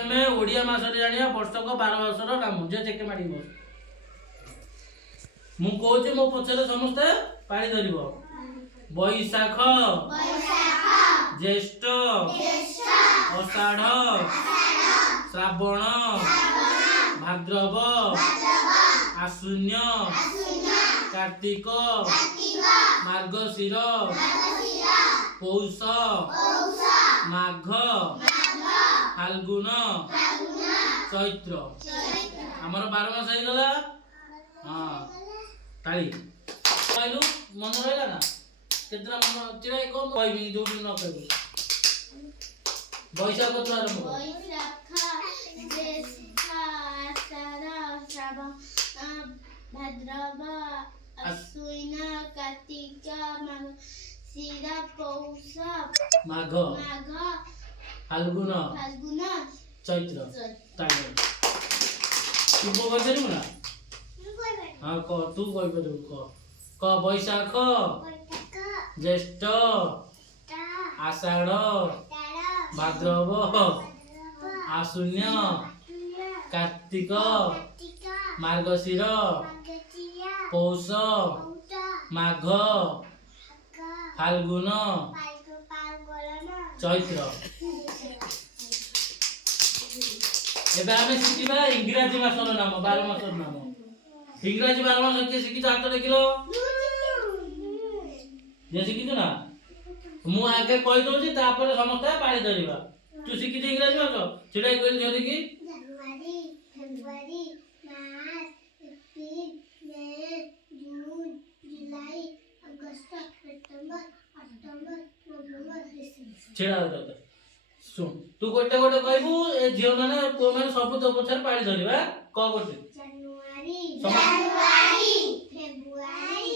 ଆମେ ଓଡ଼ିଆ ମାସରେ ଜାଣିବା ବର୍ଷକ 12 ମାସର ନାମ। ଯେ ଚେକେ ମାଡ଼ିବ ମୁଁ କହୁଛି ମୋ ପଛରେ ସମସ୍ତେ ପାଳି ଧରିବ। ବୈଶାଖ ଜ୍ୟେଷ୍ଠ ଅଷାଢ଼ ଶ୍ରାବଣ ଭାଦ୍ରବ ଆଶ୍ୱିନ କାର୍ତ୍ତିକ ମାର୍ଗଶିର ପୌଷ ମାଘ फाल्गुन चैत्र आमर 12 मास हो गला। हाँ ताली कहलु मन रहला ना केतना मन चिराई कम कहबी जो न कहबी। बैशाख तो आरंभ कर। बैशाख ज्येष्ठ आषाढ़ श्रावण भाद्रव आश्विन कार्तिक मार्गशीर पौष माघ फाल्गुन चैत्र ताली तू को कहबी ना। हां क तू कह परबू क बैशाख ज्येष्ठ आषाढ़ भाद्रव आश्विन कार्तिक मार्गशीर पौष माघ फाल्गुन चैत्र। एबे हमें शिखिबा इंग्रजी मासर नाम 12 मासर नाम। इंग्रजी 12 मास के शिखि हाथ देखिलो जे शिखि ना मु आगे कहि दोची तापर समस्त पाळी धरिबा। तू शिखि इंग्रजी मास छिडा कहली जदी कि जनवरी फरवरी मार्च अप्रैल मई जून जुलाई अगस्त सितंबर अक्टूबर नवंबर दिसंबर छिडा होता सुन तू गोटे गोटे कहबू ए झियो माने तो माने सब तो पछर पाळी धरिबा क गोटे जनवरी फेब्रुआरी फेब्रुआरी